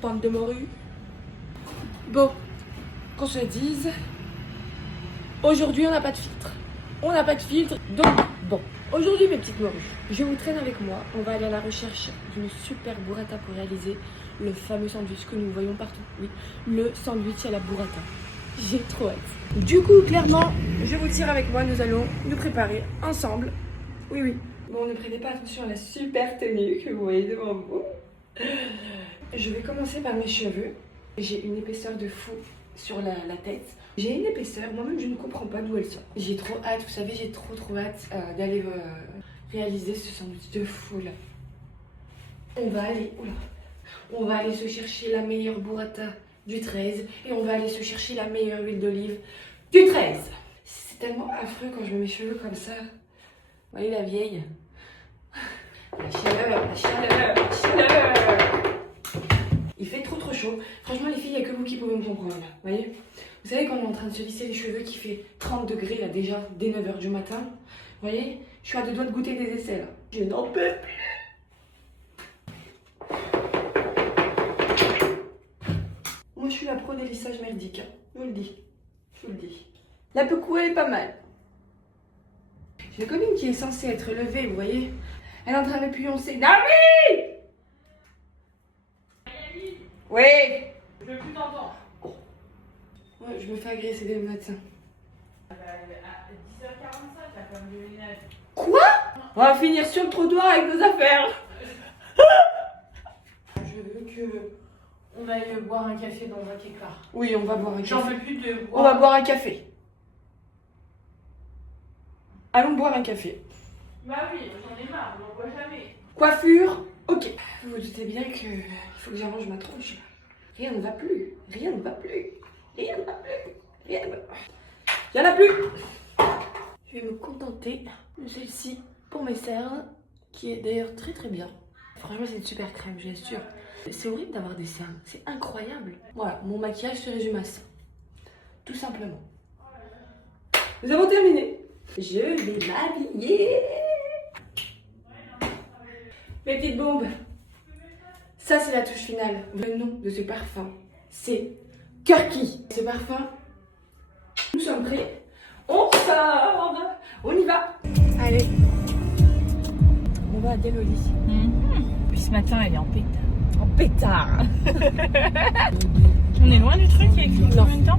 bande de morues. Bon, qu'on se dise, aujourd'hui on n'a pas de filtre. On n'a pas de filtre, donc bon. Aujourd'hui mes petites morues, je vous traîne avec moi. On va aller à la recherche d'une super burrata pour réaliser le fameux sandwich que nous voyons partout. Oui, le sandwich à la burrata. J'ai trop hâte. Du coup, clairement, je vous tire avec moi. Nous allons nous préparer ensemble. Oui, oui. Bon, ne prêtez pas attention à la super tenue que vous voyez devant vous. Je vais commencer par mes cheveux. J'ai une épaisseur de fou sur la tête. J'ai une épaisseur, moi-même je ne comprends pas d'où elle sort. J'ai trop hâte, vous savez, j'ai trop hâte d'aller réaliser ce sandwich de fou là. On va aller se chercher la meilleure burrata du 13 et on va aller se chercher la meilleure huile d'olive du 13. C'est tellement affreux quand je mets mes cheveux comme ça. Vous voyez la vieille? La chaleur, la chaleur, la chaleur. Il fait trop chaud. Franchement les filles, il n'y a que vous qui pouvez me comprendre là. Vous voyez? Vous savez quand on est en train de se lisser les cheveux qui fait 30 degrés là déjà dès 9h du matin. Vous voyez? Je suis à deux doigts de goûter des essais là. Je n'en peux plus. Moi je suis la pro des lissages merdiques. Je vous le dis. Je vous le dis. La Pecou elle est pas mal. J'ai une copine qui est censée être levée, vous voyez? Elle est en train de pioncer. Nami! Oui! Je veux plus t'entendre. Ouais, je me fais agresser dès le matin. À 10h45, la femme de ménage. Quoi? On va finir sur le trottoir avec nos affaires. Je veux que... On aille boire un café dans un quelque part. Oui, on va boire un J'en café. veux plus de On va boire un café. Allons boire un café. Bah oui, j'en ai marre, on n'en boit jamais. Coiffure, ok. Vous vous doutez bien que il faut que j'arrange ma tronche. Rien ne va plus. Rien ne va plus. Rien ne va plus. Rien ne va plus. Il n'y en a plus. Je vais me contenter de celle-ci pour mes cernes, qui est d'ailleurs très bien. Franchement, c'est une super crème, je l'assure. C'est horrible d'avoir des cernes, c'est incroyable. Voilà, mon maquillage se résume à ça. Tout simplement. Nous avons terminé. Je vais m'habiller. Mes petites bombes. Ça, c'est la touche finale. Le nom de ce parfum, c'est Kirky. Ce parfum, nous sommes prêts. On sort. On y va. Allez. On va à Deloli. Puis ce matin, elle est en pétard. En pétard. On est loin du truc, il y a écrit Non. combien de temps?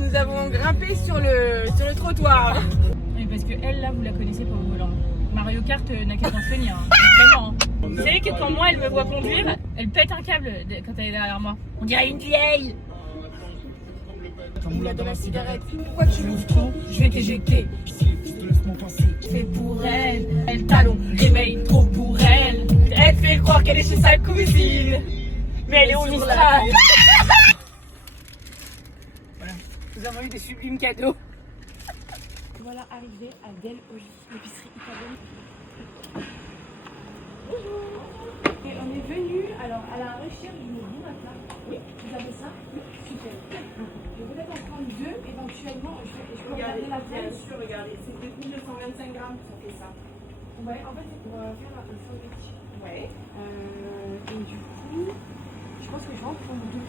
Nous avons grimpé sur le trottoir. Oui, parce que elle, là, vous la connaissez pas au volant. Mario Kart n'a qu'à s'en souvenir. Hein. Vraiment. Vous savez que quand moi, elle me voit conduire, elle pète un câble quand elle est derrière moi. On dirait une vieille. Il y a de la cigarette. Pourquoi tu l'ouvres trop? Je vais t'éjecter. Fait pour elle, elle talon, réveille trop pour elle. Elle te fait croire qu'elle est chez sa cousine. Mais elle est au Mistral. Voilà. Nous avons eu des sublimes cadeaux. Voilà, arrivé à Del Oli, l'épicerie italienne. Bonjour. Et on est venu alors à la recherche d'une burrata. Oui, vous avez ça? Oui, super. Je voulais en prendre deux, éventuellement. Je peux regarder la taille. Bien sûr, regardez, c'est 2225 grammes, ça fait ça. Ouais, en fait, c'est pour faire un sandwich. Ouais. Et du coup, je pense que je vais en prendre deux.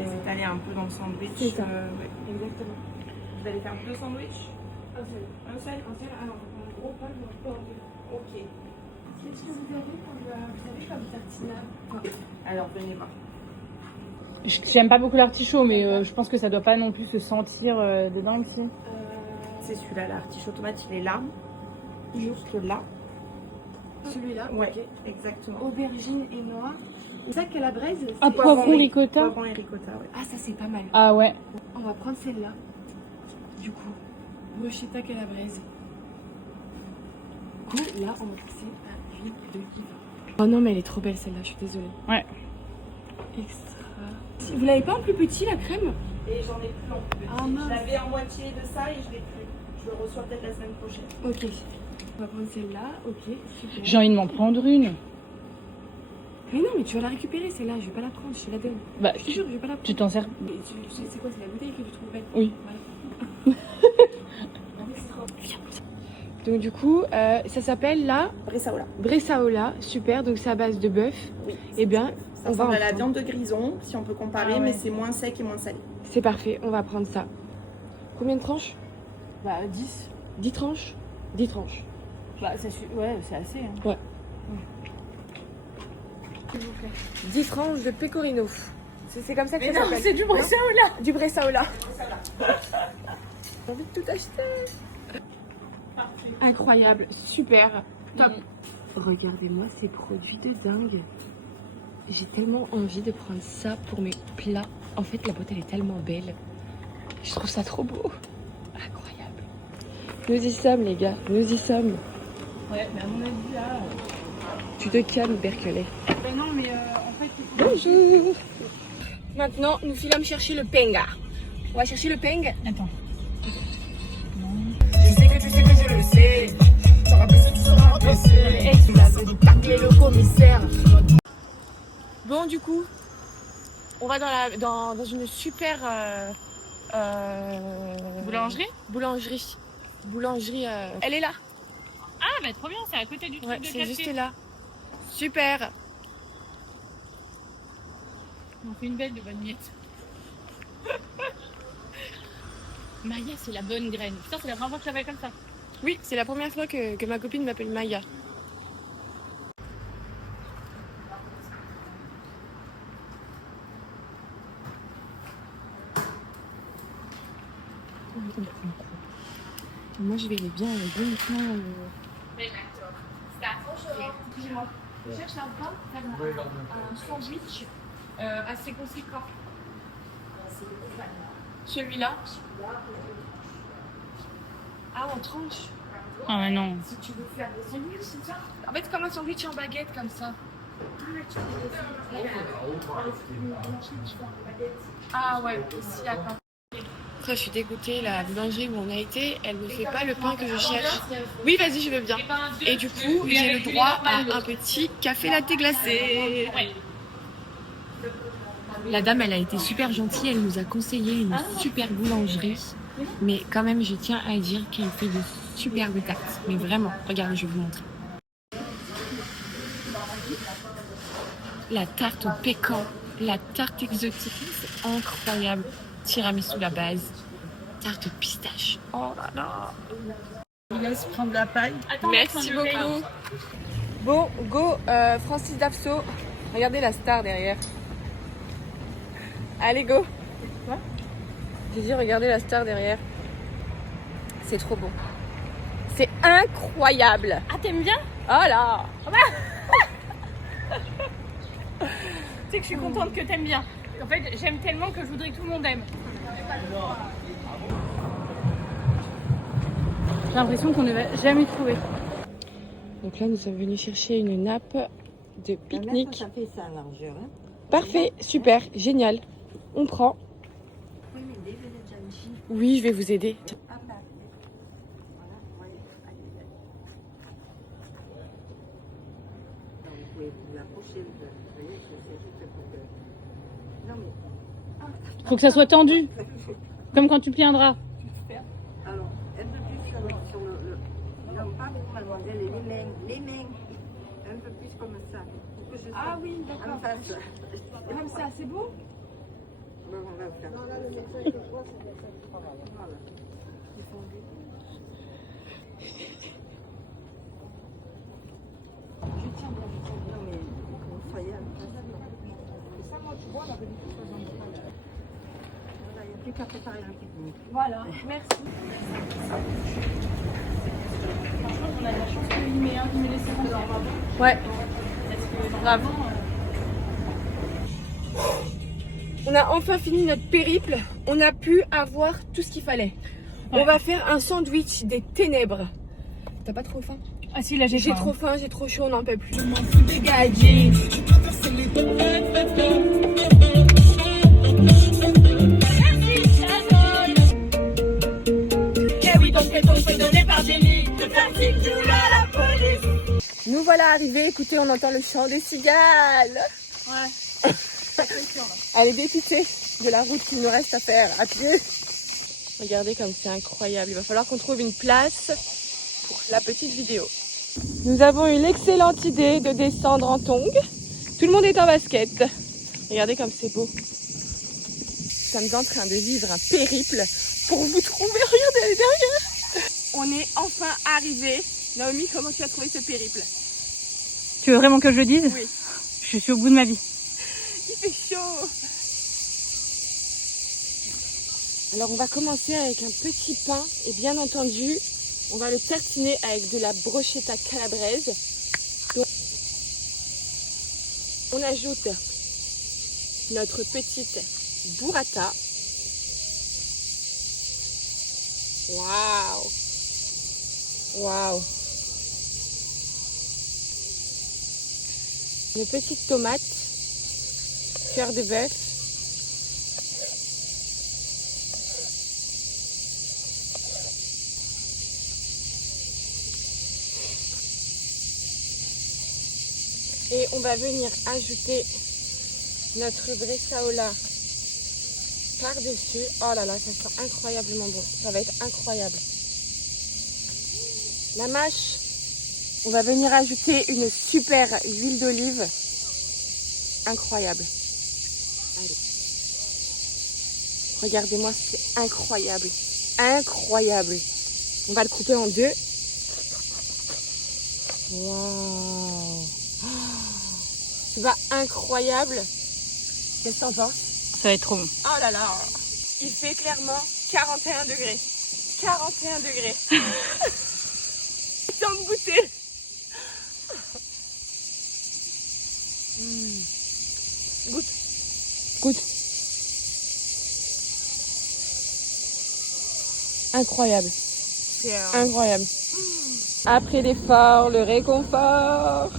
Les étaler un peu dans le sandwich. C'est ça. Ouais. Exactement. Vous allez faire deux sandwichs? Un seul. Un seul? Un seul, alors un gros pain, je pas en deux. Ok. Qu'est-ce que vous avez comme, vous savez, comme tartinade? Alors, venez voir. J'aime pas beaucoup l'artichaut, mais je pense que ça doit pas non plus se sentir de dingue si. C'est celui-là, l'artichaut tomate, il est là. Juste là. Celui-là, Ouais, ok. exactement. Aubergine et noix. Ça, calabraise. Ah, c'est- poivron ricotta. Poivron et ricotta, ouais. Ah, ça c'est pas mal. Ah ouais. On va prendre celle-là. Du coup, brochetta calabraise. Du coup, là, on va passer à l'huile d'olive. Oh non, mais elle est trop belle celle-là, je suis désolée. Ouais. Extra. Vous l'avez pas en plus petit la crème? Et j'en ai plus en plus. Ah, mince. Je l'avais en moitié de ça et je l'ai plus. Je le reçois peut-être la semaine prochaine. Ok. On va prendre celle-là, ok, super. J'ai envie de m'en prendre une. Mais non, mais tu vas la récupérer celle-là, je vais pas la prendre, je te la donne. Bah, Je te jure, je vais pas la prendre. tu t'en sers. Mais c'est quoi, c'est la bouteille que tu trouves belle? Oui. Voilà. Donc du coup, ça s'appelle la Bressaola. Bressaola, super, donc c'est à base de bœuf. Oui. Eh bien, Ça on va en ressemble à la prendre. viande de grison, si on peut comparer, Ah ouais. mais c'est moins sec et moins salé. C'est parfait, on va prendre ça. Combien de tranches? Bah 10. 10 tranches? 10 tranches. Bah ouais, c'est assez. Hein. Ouais. S'il vous plaît. 10 tranches de pecorino. C'est comme ça que Mais ça non, s'appelle. c'est du Bressaola. Du Bressaola. J'ai envie de tout acheter. Incroyable, super, top. Regardez-moi ces produits de dingue. J'ai tellement envie de prendre ça pour mes plats. En fait, la boîte elle est tellement belle. Je trouve ça trop beau. Incroyable. Nous y sommes les gars, nous y sommes. Ouais, mais à mon avis là. Tu te calmes Berkelet. Ben non, mais en fait. Bonjour. Maintenant, nous filons chercher le penga. On va chercher le peng. Attends. Je sais que tu sais que je le sais. Ça va baisser, tu seras remplacé. Il avait taclé le commissaire. Bon, du coup, on va dans une super Boulangerie. Boulangerie. Elle est là. Ah, bah trop bien, c'est à côté du truc Ouais, de c'est café. juste là. Super. On fait une belle de bonne miette. Maya, c'est la bonne graine. Putain, c'est la première fois que je l'appelle comme ça. Oui, c'est la première fois que ma copine m'appelle Maya. Moi, je verrais bien un bon pain. Excusez-moi. Je cherche un pain, un sandwich assez conséquent. Celui-là. Ah, en tranche. Ah, mais non. Si tu veux faire des sandwichs, c'est ça? En fait, comme un sandwich en baguette, comme ça. Ah ouais, ici, d'accord. Après, je suis dégoûtée, la boulangerie où on a été, elle ne fait pas le pain que je cherche. Oui, vas-y, je veux bien. Et du coup, j'ai le droit à un petit café latte glacé. La dame, elle a été super gentille, elle nous a conseillé une super boulangerie. Mais quand même, je tiens à dire qu'elle fait de superbes tartes. Mais vraiment, regardez, je vais vous montrer. La tarte au pécan, la tarte exotique, c'est incroyable. Tiramisu la base, tarte pistache. Oh là là. Je laisse prendre la paille. Attends, Merci beaucoup. Bon, go Francis Dafso. Regardez la star derrière. Allez, go. Quoi? J'ai dit, regardez la star derrière. C'est trop beau. C'est incroyable. Ah, t'aimes bien? Oh là. Tu sais que je suis contente que t'aimes bien. En fait, j'aime tellement que je voudrais que tout le monde aime. J'ai l'impression qu'on ne va jamais trouver. Donc là, nous sommes venus chercher une nappe de pique-nique. Ça fait ça, largeur. Hein. Parfait, super, génial. On prend. Oui, mais dès que j'ai déjà une chiffre, Oui, je vais vous aider. hop là. Voilà, ouais, allez. Donc, vous pouvez vous approcher. Vous voyez, c'est juste pour que... Non, mais... Faut que ça soit tendu. Comme quand tu plies un drap. Alors, un peu plus sur le... Non, pas beaucoup, mademoiselle, les mains. Un peu plus comme ça. Pour que je Ah oui, d'accord. en face. Comme ça, c'est beau? Bon, on va faire. Voilà. Je tiens bien. Non, mais vous soyez en face. Ça, moi, tu vois, on avait dit que ça faisait un peu. Voilà, il n'y a plus qu'à préparer un pique-nique. Voilà, merci. Franchement, on a de la chance qu'il m'ait laissé rentrer. Ouais, Parce que grave. On a enfin fini notre périple. On a pu avoir tout ce qu'il fallait. Ouais. On va faire un sandwich des ténèbres. T'as pas trop faim? Ah si, là j'ai J'ai faim. trop faim, j'ai trop chaud, on n'en peut plus. Dégagé. Eh oui, donc on fait donner par délit de faire figure à la police. Nous voilà arrivés, écoutez, on entend le chant des cigales. Ouais. Elle est dépitée de la route qu'il nous reste à faire à pied. Regardez comme c'est incroyable. Il va falloir qu'on trouve une place pour la petite vidéo. Nous avons eu l'excellente idée de descendre en tongs. Tout le monde est en basket. Regardez comme c'est beau. Nous sommes en train de vivre un périple pour vous trouver. Regardez derrière. On est enfin arrivés. Naomi, comment tu as trouvé ce périple? Tu veux vraiment que je le dise? Oui. Je suis au bout de ma vie. Il fait chaud. Alors on va commencer avec un petit pain et bien entendu, on va le tartiner avec de la brochetta calabraise. Donc, on ajoute notre petite burrata. Waouh! Waouh! Une petite tomate, cœur de bœuf. Et on va venir ajouter notre bressaola par-dessus. Oh là là, ça sent incroyablement bon. Ça va être incroyable. La mâche, on va venir ajouter une super huile d'olive. Incroyable. Allez. Regardez-moi, c'est incroyable. Incroyable. On va le couper en deux. Waouh. C'est pas incroyable. Qu'est-ce que t'en penses? Ça va être trop bon. Oh là là. Il fait clairement 41 degrés. 41 degrés. Sans me goûter. Goûte. Goûte. Incroyable. C'est Incroyable. Après l'effort, le réconfort.